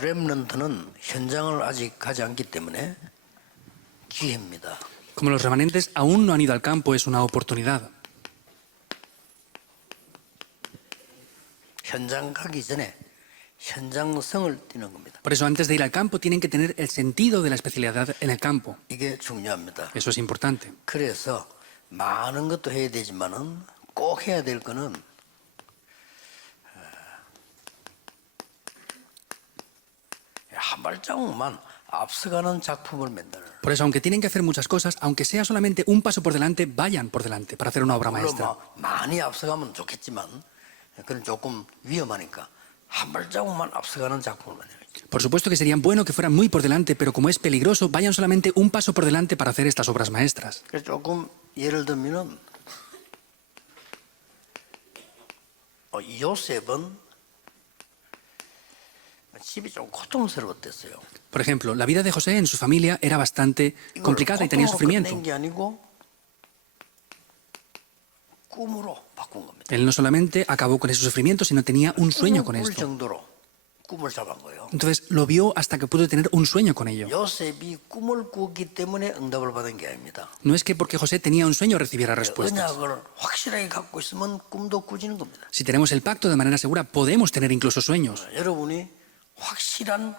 렘넌트는 현장을 아직 가지 않기 때문에 기회입니다. Como los remanentes aún no han ido al campo, es una oportunidad. 현장 가기 전에 현장성을 띠는 겁니다. Por eso, antes de ir al campo, tienen que tener el sentido de la especialidad en el campo. 이게 중요합니다. Eso es importante. 그래서 많은 것도 해야 되지만은 꼭 해야 될 거는 한 발자국만 앞서가는 작품을 만드는. Por eso, aunque tienen que hacer muchas cosas, aunque sea solamente un paso por delante, vayan por delante para hacer una obra 물론 maestra. 많이 앞서가면 좋겠지만 그건 조금 위험하니까 한 발자국만 앞서가는 작품을 만들어야죠. Por supuesto que sería bueno que fueran muy por delante, pero como es peligroso, vayan solamente un paso por delante para hacer estas obras maestras. 그래서 조금 예를 들면은 요셉은 집이 좀 고통스러웠댔어요. Por ejemplo, la vida de José en su familia era bastante complicada y tenía sufrimiento. 끝낸 게 아니고 꿈으로 바꾼 겁니다. Él no solamente acabó con ese sufrimiento, sino tenía un sueño con 꿀 esto. 정도로 꿈을 잡은 거예요. Entonces lo vio hasta que pudo tener un sueño con ello. 요셉이 꿈을 꾸었기 때문에 응답을 받은 게 아닙니다. No es que porque José tenía un sueño recibiera respuestas. 언약을 확실하게 갖고 있으면 꿈도 꾸지는 겁니다. Si tenemos el pacto de manera segura, podemos tener incluso sueños. 여러분이 확실한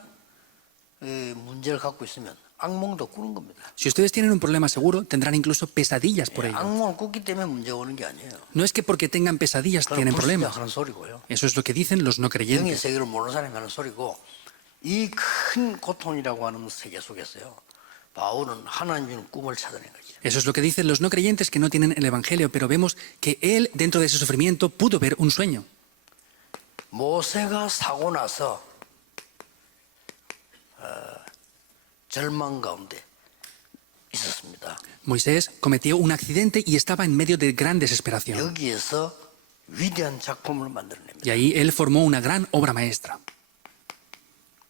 문제를 갖고 있으면 악몽도 꾸는 겁니다. Si ustedes tienen un problema seguro, tendrán incluso pesadillas por ello. 악몽을 꿨기 때문에 문제가 오는 게 아니에요. No es que porque tengan pesadillas 그건 tienen problemas. 불신자하는 소리고요. Eso es lo que dicen los no 영의 creyentes. 세계를 모르는 사람이 하는 소리고 이 큰 고통이라고 하는 세계 속에서요. 바울은 하나님 주는 꿈을 찾아낸 거죠. Eso es lo que dicen los no creyentes que no tienen el Evangelio, pero vemos que él, dentro de ese sufrimiento, pudo ver un sueño. 모세가 사고 나서 절망 가운데 있었습니다. Moisés cometió un accidente y estaba en medio de gran desesperación. 여기에서 위대한 작품을 만들어냅니다. Y ahí él formó una gran obra maestra,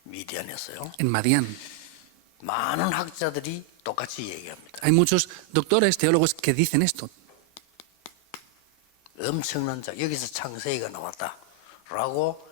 미디안에서요. en Madián. 많은 학자들이 똑같이 얘기합니다. Hay muchos doctores, teólogos que dicen esto. 엄청난 여기서 창세기가 나왔다라고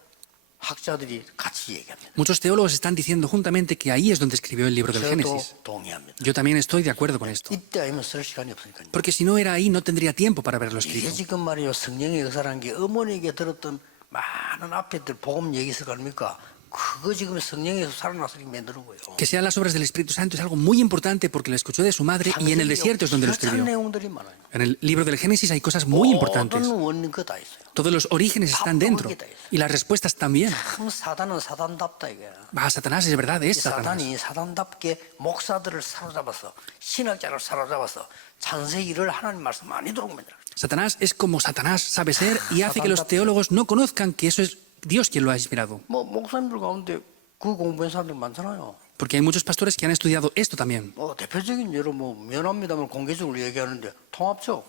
학자들이 같이 얘기합니다. Muchos teólogos están diciendo juntamente que ahí es donde escribió el libro del 저도 Génesis. 동의합니다. Yo también estoy de acuerdo con esto. 이때 아니면 쓸 시간이 없으니까요. Porque si no era ahí, no tendría tiempo para verlo 이게 escrito. 지금 말이요 성령의 역사라는 게 어머니에게 들었던 많은 앞에들 복음 얘기 있을 거 아닙니까? 그거 지금 성령에서 살아나서 만드는 거예요. Que sean las obras del Espíritu Santo es algo muy importante porque lo escuchó de su madre y en el desierto es donde lo 비슷한 escribió. 내용들이 많아요. En el libro del Génesis hay cosas muy importantes. 모든 원인 그거 다 있어요. Todos los orígenes están dentro y las respuestas también. 참 사단은 사단답다 이게. Satanás es verdad, es Satanás. 사단이 사단답게 목사들을 사로잡아서 신학자를 사로잡아서 창세기를 하나님 말씀 많이 들어오고 만들어요. Satanás es como Satanás sabe ser y hace que los teólogos no conozcan que eso es Dios quien lo ha inspirado. 뭐 목사님들 가운데 그 공부한 사람들 많잖아요. Porque hay muchos pastores que han estudiado esto también. 대표적인 예로 뭐 면합니다만 공개적으로 얘기하는데 통합죠.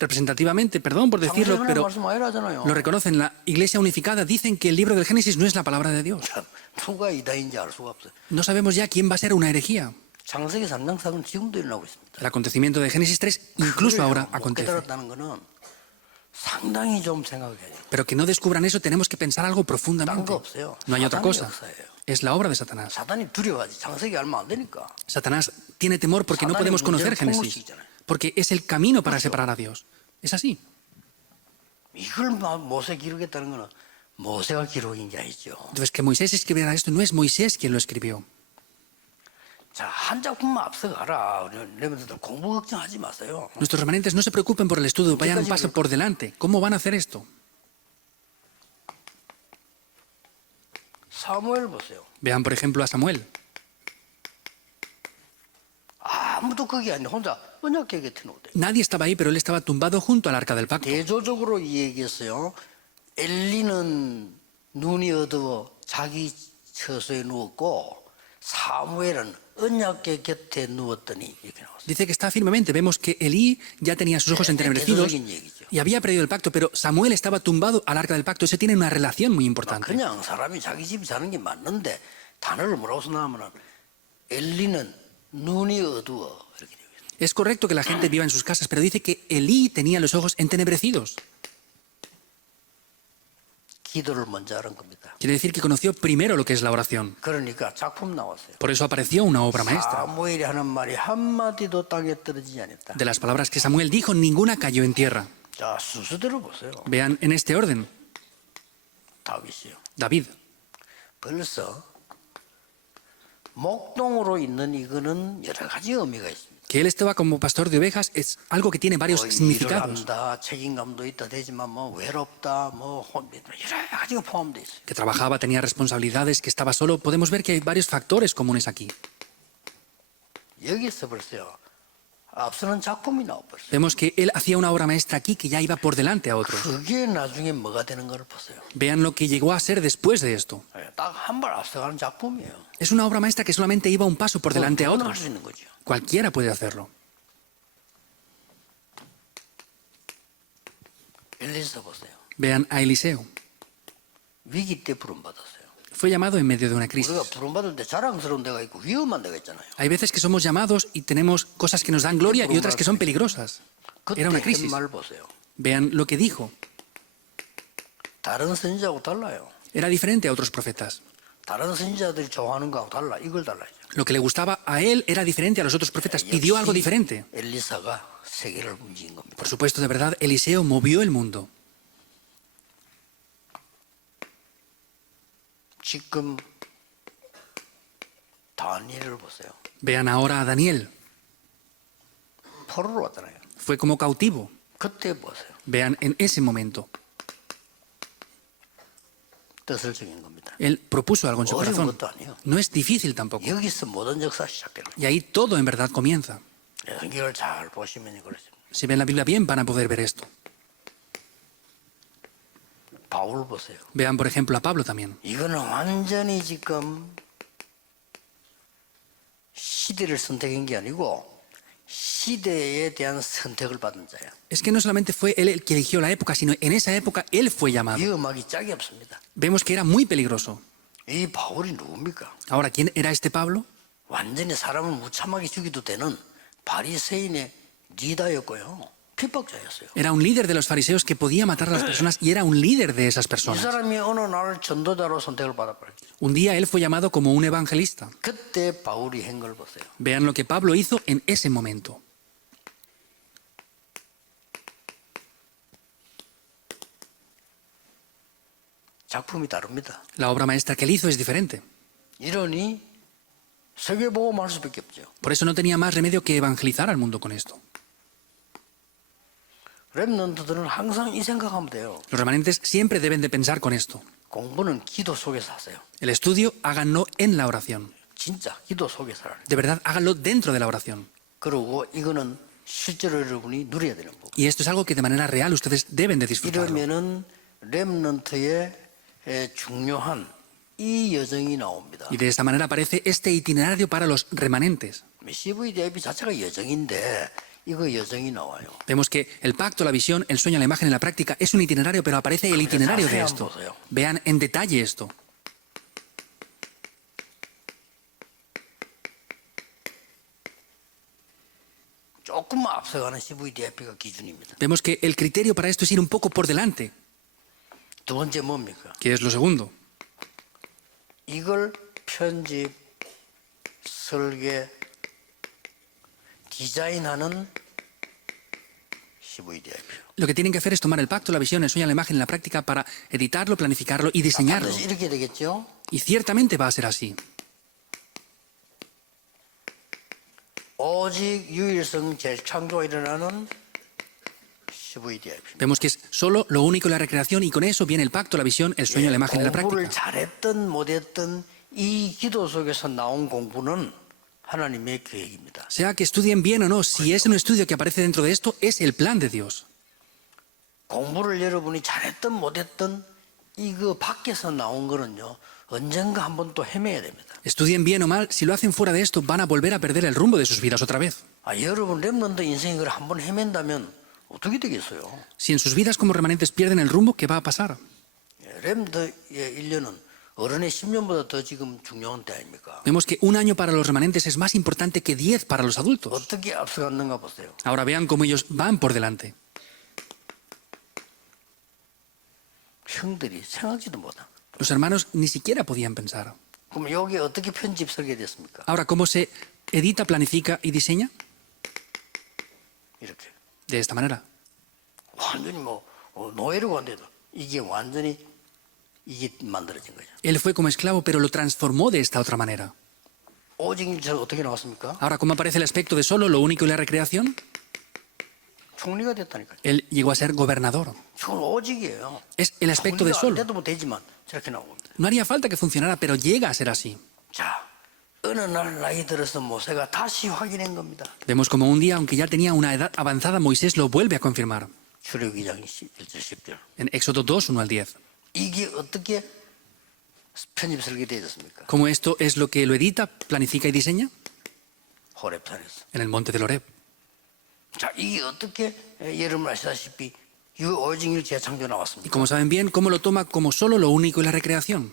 Representativamente, perdón por decirlo, 창세기 pero 말씀 아니라잖아요. lo reconocen. La Iglesia Unificada dicen que el libro del Génesis no es la palabra de Dios. 누가 이다인지 알 수가 없어요. No sabemos ya quién va a ser una herejía. 창세기 3장 사건 지금도 일어나고 있습니다. El acontecimiento de Génesis 3 incluso ahora 못 acontece. 깨달았다는 거는 상당히 좀 생각해야 돼요. Pero que no descubran eso, tenemos que pensar algo 딴 profundamente. 거 없어요. No hay otra 사단의 cosa. 역사예요. Es la obra de Satanás. 사단이 두려워하지. 창세기 알면 안 되니까. Satanás tiene temor porque no podemos conocer Génesis. Porque es el camino para separar a Dios. Es así. 이걸 모세 기록했다는 거는 모세가 기록인 게 아니죠. Entonces, que Moisés escribiera esto no es Moisés quien lo escribió. 자, 한 작품만 앞서가라. 여러분들 공부 걱정하지 마세요. Nuestros remanentes no se preocupen por el estudio, vayan un paso por delante. ¿Cómo van a hacer esto? 사무엘 보세요. Vean, por ejemplo, a Samuel. 아무도 거기 아니라 혼자 언약궤 곁에 놓대. Nadie estaba ahí, pero él estaba tumbado junto al arca del pacto. 대조적으로 얘기했어요. 엘리는 눈이 어두워 자기 처소에 누웠고 사무엘은 언약궤 곁에 누웠더니 이렇게 나왔어요. Dice que está firmemente. Vemos que Elí ya tenía sus ojos entenebrecidos 대조적인 얘기죠. y había perdido el pacto, pero Samuel estaba tumbado al arca del pacto. Eso tiene una relación muy importante. 그냥 사람이 자기 집 사는 게 맞는데 단어를 뭐라고 써나면은 엘리는 눈이 어두워 이렇게 되고 있어요. Es correcto que la gente viva en sus casas, pero dice que Elí tenía los ojos entenebrecidos. 기도를 먼저 하는 겁니다. Quiere decir que conoció primero lo que es la oración. 그러니까 작품 나왔어요. Por eso apareció una obra maestra. 사무엘이 하는 말이 한마디도 땅에 떨어지지 않았다. De las palabras que Samuel dijo, ninguna cayó en tierra. 자, 순서대로 보세요. Vean en este orden. 다윗이요. David. 벌써 목동으로 있는 이거는 여러 가지 의미가 있습니다. Que él estaba como pastor de ovejas es algo que tiene varios 일을 significados. 한다, 책임감도 있다 되지만 뭐 외롭다, 뭐 여러 가지가 포함되어 있어요. Que trabajaba, tenía responsabilidades, que estaba solo. Podemos ver que hay varios factores comunes aquí. 여기서 벌써요. 앞서는 작품이 나와버렸어요. Vemos que él hacía una obra maestra aquí que ya iba por delante a otros. 그게 나중에 뭐가 되는 걸 보세요. Vean lo que llegó a ser después de esto. 딱 한 발 앞서가는 작품이에요. Es una obra maestra que solamente iba un paso por delante a 누구나 otros. 할수 있는 거죠. Cualquiera puede hacerlo. 엘리사 보세요. Vean a Eliseo. 위기 때 부름받았어요. Fue llamado en medio de una 우리가 crisis. 부름받을 때 자랑스러운 데가 있고 위험한 데가 있잖아요. Hay veces que somos llamados y tenemos cosas que nos dan gloria y otras que son peligrosas. 그때 Era una 한 crisis. 말 보세요. Vean lo que dijo. 다른 선지자하고 달라요. Era diferente a otros profetas. 다른 선지자들이 좋아하는 거하고 달라. 이걸 달라야죠. Lo que le gustaba a él era diferente a los otros profetas. Pidió algo diferente. 엘리사가 세계를 움직인 겁니다. Por supuesto, de verdad, Eliseo movió el mundo. 지금 다니엘을 보세요. Vean ahora a Daniel. 포로로 왔잖아요. Fue como cautivo. 그때 보세요. Vean en ese momento. 뜻을 정한 겁니다. Él propuso algo en su 어려운 corazón. 것도 아니에요. No es difícil tampoco. 여기서 모든 역사 시작해요. Y ahí todo en verdad comienza. 성경을 잘 보시면 그렇습니다. Si ven la Biblia bien, van a poder ver esto. 바울 보세요. Vean, por ejemplo, a Pablo también. 이거는 완전히 지금 시대를 선택한 게 아니고 시대에 대한 선택을 받은 자야. Es que no solamente fue él el que eligió la época, sino en esa época él fue llamado. 위험하기 짝이 없습니다. Vemos que era muy peligroso. 이 바울이 누굽니까? Ahora, ¿quién era este Pablo? 완전히 사람을 무참하게 죽이도 되는 바리새인의 리더였고요. 핍박자였어요. Era un líder de los fariseos que podía matar a las personas y era un líder de esas 이 personas. 사람이 어느 날 전도자로 선택을 받아버렸죠. Un día él fue llamado como un evangelista. 그때 바울이 한 걸 보세요. Vean lo que Pablo hizo en ese momento. 작품이 다릅니다. La obra maestra que él hizo es diferente. 이러니 세계복음할 수밖에 없죠. Por eso no tenía más remedio que evangelizar al mundo con esto. 렘넌트들은 항상 이 생각하면 돼요. Los remanentes siempre deben de pensar con esto. 공부는 기도 속에서 하세요. El estudio háganlo en la oración. 진짜 기도 속에서 하라. De verdad, háganlo dentro de la oración. 그리고 이거는 실제로 여러분이 누려야 되는 거고. Y esto es algo que de manera real ustedes deben de disfrutarlo. 이러면은 렘넌트의 중요한 이 여정이 나옵니다. Y de esta manera aparece este itinerario para los remanentes. CVDIP 자체가 여정인데 이거 여정이 나와요. Vemos que el pacto, la visión, el sueño, la imagen y la práctica es un itinerario, pero aparece el itinerario de esto. Vean en detalle esto. 조금만 앞서가는 CVDIP가 기준입니다. Vemos que el criterio para esto es ir un poco por delante. 두 번째 뭡니까? ¿Qué es lo segundo? 이걸 편집, 설계, 디자인하는 CVDIP. Lo que tienen que hacer es tomar el pacto, la visión, el sueño, la imagen y la práctica para editarlo, planificarlo y diseñarlo. 반드시 이렇게 되겠죠? Y ciertamente va a ser así. 오직 유일성 재창조가 일어나는 CVDIP. Vemos que es solo lo único la recreación y con eso viene el pacto, la visión, el sueño, la imagen y la 공부를 práctica. 잘했든 못했든 이 기도 속에서 나온 공부는 하나님의 계획입니다. Sea que estudien bien o no, si es un estudio que aparece dentro de esto, es el plan de Dios. 공부를 여러분이 잘했든 못했든 이거 밖에서 나온 거는요 언젠가 한번 또 헤매야 됩니다. Estudien bien o mal, si lo hacen fuera de esto, van a volver a perder el rumbo de sus vidas otra vez. 여러분 렘넌트 인생이 그걸 한번 헤맨다면 어떻게 되겠어요? Si en sus vidas como remanentes pierden el rumbo, ¿qué va a pasar? 렘넌트의 1년은 어른의 10년보다 더 지금 중요한 때 아닙니까? Vemos que un año para los remanentes es más importante que 10 para los adultos. 어떻게 앞서갔는가 보세요. Ahora vean cómo ellos van por delante. 형들이 생각지도 못한. Los hermanos ni siquiera podían pensar. 그럼 여기 어떻게 편집 설계됐습니까? Ahora, ¿cómo se edita, planifica y diseña? 이렇게 De esta manera. 완전히 뭐 노예로 간데도 이게 완전히 이게 만들어진 거죠. Él fue como esclavo, pero lo transformó de esta otra manera. 오직 일처럼 어떻게 나왔습니까? Ahora, ¿cómo aparece el aspecto de solo, lo único y la recreación? 총리가 됐다니까요. Él llegó a ser gobernador. 저건 오직이에요. Es el aspecto de 총리가 안 solo. 돼도 뭐 되지만 저렇게 나옵니다. No haría falta que funcionara, pero llega a ser así. 자, 어느 날 나이 들어서 모세가 다시 확인한 겁니다. Vemos como un día, aunque ya tenía una edad avanzada, Moisés lo vuelve a confirmar. 출애굽기 2장 1절 10절. En Éxodo 2, 1 al 10. 이게 어떻게 편집 설계되어졌습니까? ¿Cómo esto es lo que lo edita, planifica y diseña? 호렙산에서. En el monte del Horeb. 자, 이게 어떻게 여러분 아시다시피 오직일 재창조 Y 나왔습니까? como saben bien, ¿cómo lo toma como solo, lo único y la recreación?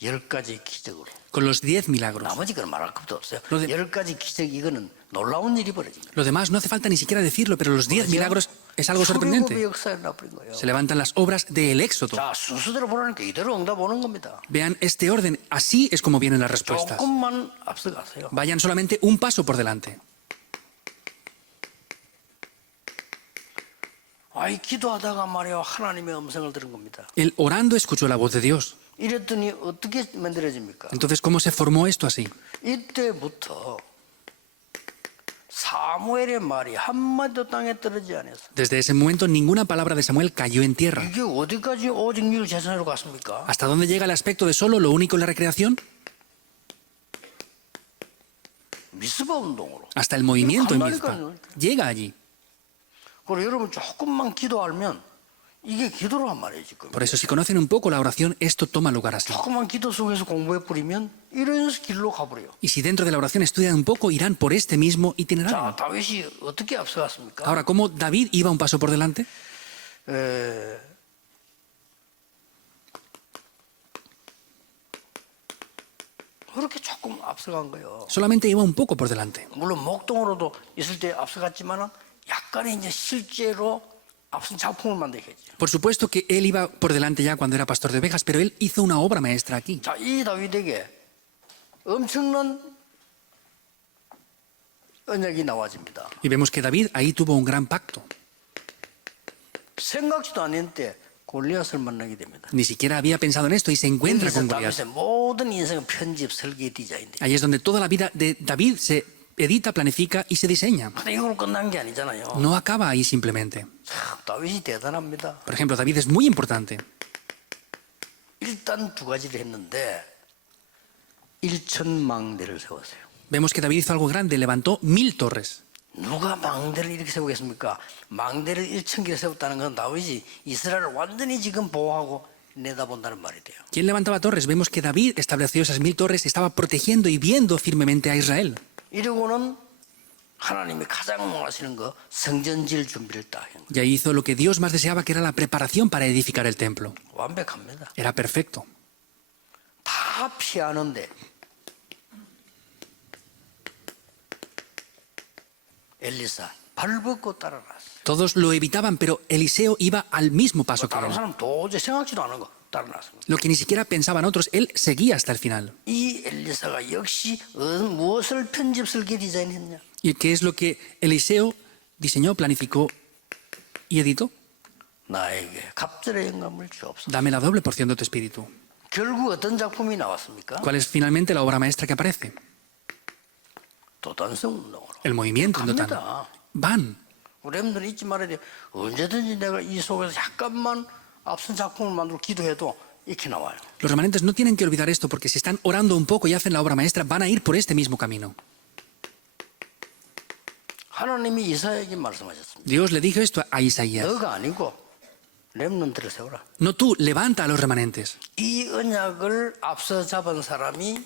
10가지 기적으로. Con los 10 milagros. 나머지 건 말할 것도 없어요. lo de- 10가지 기적 이거는 놀라운 일이 벌어진 거예요. Lo demás no hace falta ni siquiera decirlo, pero los 10 milagros es algo 출애굽의 sorprendente. 역사에 나버린 거예요. Se levantan las obras del Éxodo. 자, 순서대로 보라니까 이대로 응답 오는 겁니다. Vean este orden, así es como vienen las respuestas. 조금만 앞서가세요. Vayan solamente un paso por delante. 아이 기도하다가 말이야 하나님의 음성을 들은 겁니다. Él orando escuchó la voz de Dios. 이랬더니 어떻게 만들어집니까? Entonces, ¿cómo se formó esto así? 이때부터 사무엘의 말이 한마디도 땅에 떨어지지 않았어. Desde ese momento, ninguna palabra de Samuel cayó en tierra. 이게 어디까지 오직률 재산으로 갔습니까? ¿Hasta dónde llega el aspecto de solo, lo único y la recreación? 미스바 운동으로. Hasta el movimiento en Mizpa. 간다니까요. Llega allí. 그리고 여러분 조금만 기도하면 이게 기도란 말이에요 지금. Por eso, si conocen un poco la oración, esto toma lugar así. 조금만 기도 속에서 공부해 버리면 이런 길로 가버려요. Y si dentro de la oración estudian un poco, irán por este mismo 자, itinerario. 다윗이 어떻게 앞서갔습니까? Ahora, ¿cómo David iba un paso por delante? 그렇게 조금 앞서간 거예요. Solamente iba un poco por delante. 물론 목동으로도 있을 때 앞서갔지만은 약간의 이제 실제로 앞선 작품을 만들겠죠. Por supuesto que él iba por delante ya cuando era pastor de ovejas, pero él hizo una obra maestra aquí. 자, 이 다윗에게 엄청난 언약이 나와집니다. Y vemos que David ahí tuvo un gran pacto. 생각지도 않았는데 골리앗을 만나게 됩니다. Ni siquiera había pensado en esto y se encuentra 여기서 con Goliat. 다윗의 모든 인생은 편집, 설계, 디자인돼. Ahí es donde toda la vida de David se edita, planifica y se diseña. 근데 이걸로 끝난 게 아니잖아요. No acaba ahí simplemente. 참, 다윗이 대단합니다. Por ejemplo, David es muy importante. 일단 두 가지를 했는데 1,000망대를 세웠어요. Vemos que David hizo algo grande, levantó 1000 torres. 누가 망대를 이렇게 세우겠습니까? 망대를 1,000개를 세웠다는 건 다윗이 이스라엘을 완전히 지금 보호하고 내다본다는 말이 돼요. ¿Quién levantaba torres? Vemos que David estableció esas 1000 torres y estaba protegiendo y viendo firmemente a Israel. 이러고는 하나님이 가장 원하시는 거 성전질 준비를 딱 한 거예요. Y ahí hizo lo que Dios más deseaba, que era la preparación para edificar el templo. 완벽합니다. Era perfecto. 다 피하는데 엘리사 발 벗고 따라났어요. Todos lo evitaban, pero Eliseo iba al mismo paso que 다른 él. 사람 도저히 생각지도 않은 거 따라났습니다. Lo que ni siquiera pensaban otros, él seguía hasta el final. 이 엘리사가 역시 무엇을 편집 설계 디자인했냐? ¿Y qué es lo que Eliseo diseñó, planificó y editó? 나에게 갑절의 영감을 주옵소서. Dame la doble porción de tu espíritu. 결국 어떤 작품이 나왔습니까? ¿Cuál es finalmente la obra maestra que aparece? 도단성 운동으로. El movimiento en Dotán. 갑니다. Van. 우리 람들은 잊지 말아야 돼. 언제든지 내가 이 속에서 약간만 앞선 작품을 만들어 기도해도 이렇게 나와요. Los remanentes no tienen que olvidar esto, porque si están orando un poco y hacen la obra maestra, van a ir por este mismo camino. 하나님이 이사야에게 말씀하셨습니다. Dios le dijo esto a Isaías. 너가 아니고 렘넌트를 세워라. No tú, levanta a los remanentes. 이 언약을 앞서 잡은 사람이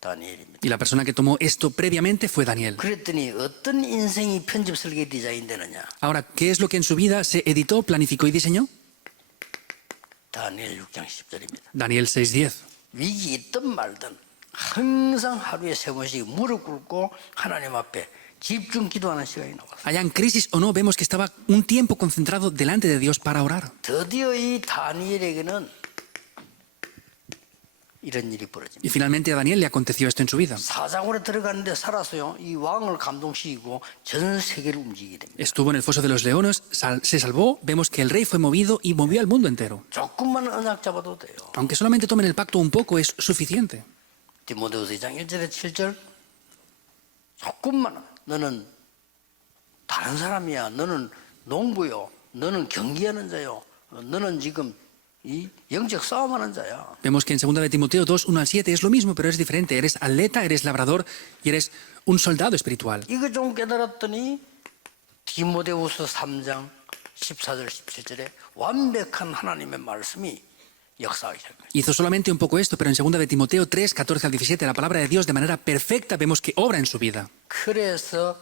다니엘입니다. Y la persona que tomó esto previamente fue Daniel. 그랬더니 어떤 인생이 편집 설계 디자인 되느냐? Ahora, ¿qué es lo que en su vida se editó, planificó y diseñó? 다니엘 6장 10절입니다. Daniel 6:10. 위기 있든 말든 항상 하루에 3번씩 무릎 꿇고 하나님 앞에 집중 기도하는 시간이 나왔어요. Hayan crisis o no, vemos que estaba un tiempo concentrado delante de Dios para orar. 드디어 이 다니엘에게는 이런 일이 벌어집니다. Y finalmente a Daniel le aconteció esto en su vida. 사자굴에 들어갔는데 살았어요. 이 왕을 감동시키고 전 세계를 움직이게 됩니다. Estuvo en el foso de los leones, se salvó, vemos que el rey fue movido y movió al mundo entero. 조금만 언약 잡아도 돼요. Aunque solamente tomen el pacto un poco, es suficiente. 디모데후서 2장 1절에 7절 조금만 너는 다른 사람이야. 너는 농부요. 너는 경기하는 자요. 너는 지금 이 영적 싸움하는 자야. Vemos que en 2 de Timoteo 2, 1 al 7 es lo mismo, pero es diferente. Eres atleta, eres labrador y eres un soldado espiritual. 이거 좀 깨달았더니 디모데후서 3장 14절 17절에 완벽한 하나님의 말씀이 역사하기 시작합니다. Hizo solamente un poco esto, pero en 2 de Timoteo 3, 14 al 17, la palabra de Dios de manera perfecta vemos que obra en su vida. 그래서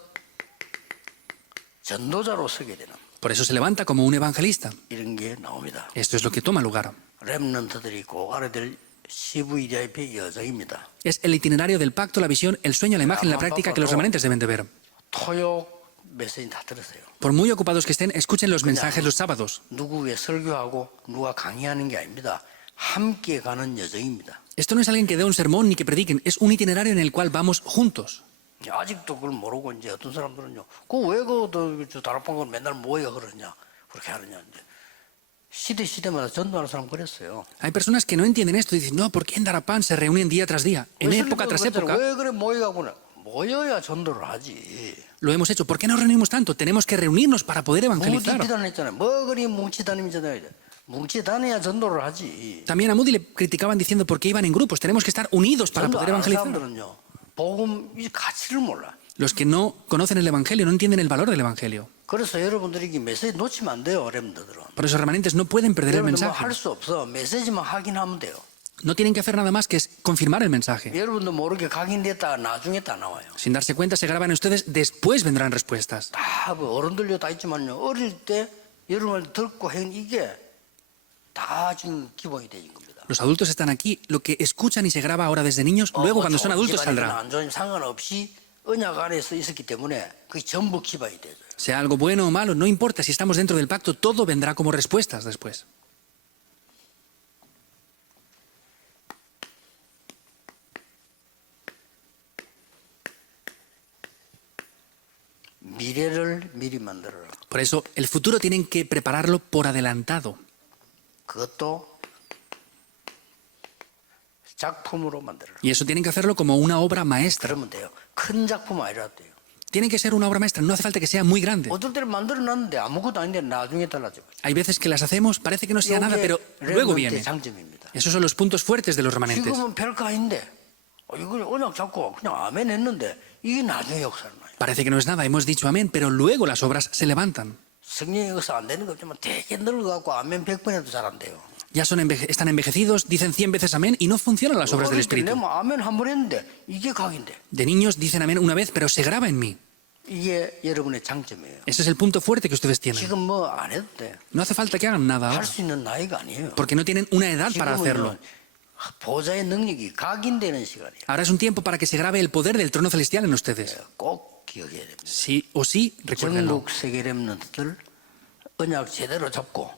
전도자로 서게 되는 Por eso se levanta como un evangelista. 이런 게 나옵니다. Esto es lo que toma lugar. 렘넌트들이 꼭 알아야 될 CVDIP 여정입니다. Es el itinerario del pacto, la visión, el sueño, la imagen, la práctica que los remanentes deben de ver. 토요 메시지 다 들으세요. Por muy ocupados que estén, escuchen los mensajes los sábados. 누구 위해 설교하고 누가 강의하는 게 아닙니다. 함께 가는 여정입니다. Esto no es alguien que dé un sermón ni que prediquen, es un itinerario en el cual vamos juntos. 아직도 그걸 모르고 이제 어떤 사람들은요. 그왜 다락방을 맨날 모여 그러냐 그렇게 하느냐 이제 시대마다 전도하는 사람 그랬어요. Hay personas que no entienden esto y dicen, no, ¿por qué en Darapán se reúnen día tras día? En época tras época 왜 그래 모여가구나. 모여야 전도를 하지. lo hemos hecho. ¿Por qué nos reunimos tanto? Tenemos que reunirnos para poder evangelizar. 뭉치다녔잖아요. 뭐 그리 뭉치다니면서 뭉치다녀야 전도를 하지. También a Moody le criticaban diciendo por qué iban en grupos. Tenemos que estar unidos para 전도 poder 안 하는 evangelizar. 사람들은요. 복음 이 가치를 몰라. Los que no conocen el Evangelio no entienden el valor del Evangelio. 그래서 여러분들이 이 메시지 놓치면 안 돼요, 렘들들은. Por eso remanentes no pueden perder el 여러분들 mensaje. 뭐할 수 없어. 메시지만 확인하면 돼요. No tienen que hacer nada más que es confirmar el mensaje. 여러분도 모르게 각인됐다가 나중에 다 나와요. Sin darse cuenta se graban ustedes, después vendrán respuestas. 다 어른들도 다 있지만요. 어릴 때 여러분을 듣고 한 이게 다 지금 기본이 되는 겁니다. Los adultos están aquí, lo que escuchan y se graba ahora desde niños, luego cuando son adultos saldrá. 안 좋은 상관없이 언약 안에서 있었기 때문에 그게 전부 기반이 되죠. Sea algo bueno o malo, no importa si estamos dentro del pacto, todo vendrá como respuestas después. 미래를 미리 만들어라. Por eso, el futuro tienen que prepararlo por adelantado. 그것도 작품으로 만들어라. Y eso tienen que hacerlo como una obra maestra. 그러면 돼요. 큰 작품 아니라 돼요. Tiene que ser una obra maestra, no hace falta que sea muy grande. 어떨 때는 만들어놨는데 아무것도 아닌데 나중에 달라져. Hay veces que las hacemos, parece que no sea nada, pero luego viene. 장점입니다. Esos son los puntos fuertes de los remanentes. 지금은 별거 아닌데 이걸 언약 잡고 그냥 아멘 했는데 이게 나중에 역사를 나요. Parece que no es nada, hemos dicho amén, pero luego las obras se levantan. 성령의 역사 안 되는 거 없지만 되게 늙어갖고 아멘 100번 해도 잘 안 돼요. Ya están envejecidos, dicen 100 veces amén y no funcionan las obras del Espíritu. 내가 아멘 한 번 했는데 이게 각인데. De niños dicen amén una vez, pero se graba en mí. 이게 여러분의 장점이에요. Ese es el punto fuerte que ustedes tienen. 지금 뭐 안 해도 돼. No hace falta que hagan nada 할 ahora, 수 있는 나이가 아니에요. porque no tienen una edad para hacerlo. 지금은 보좌의 능력이 각인되는 시간이에요. Ahora es un tiempo para que se grabe el poder del trono celestial en ustedes. 꼭 기억해야 됩니다. Sí o sí, recuérdenlo. 전국 세계 렘넌트들 언약 제대로 잡고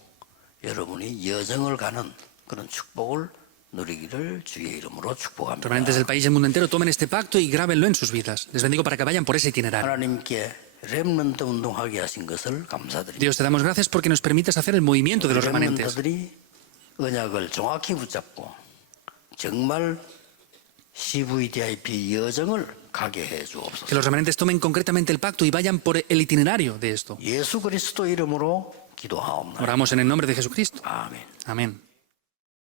여러분이 여정을 가는 그런 축복을 누리기를 주의 이름으로 축복합니다. Remanentes del país y el mundo entero tomen este pacto y grábenlo en sus vidas. Les bendigo para que vayan por ese itinerario. 하나님께 렘넌트 운동하게 하신 것을 감사드립니다. Dios, te damos gracias porque nos permites hacer el movimiento de los remanentes. 렘넌트들이 언약을 정확히 붙잡고 정말 CVDIP 여정을 가게 해 Que 주옵소서. los remanentes tomen concretamente el pacto y vayan por el itinerario de esto. 예수 그리스도 이름으로 기도하옵나이다. Oramos en el nombre de Jesucristo. 아멘. Amén.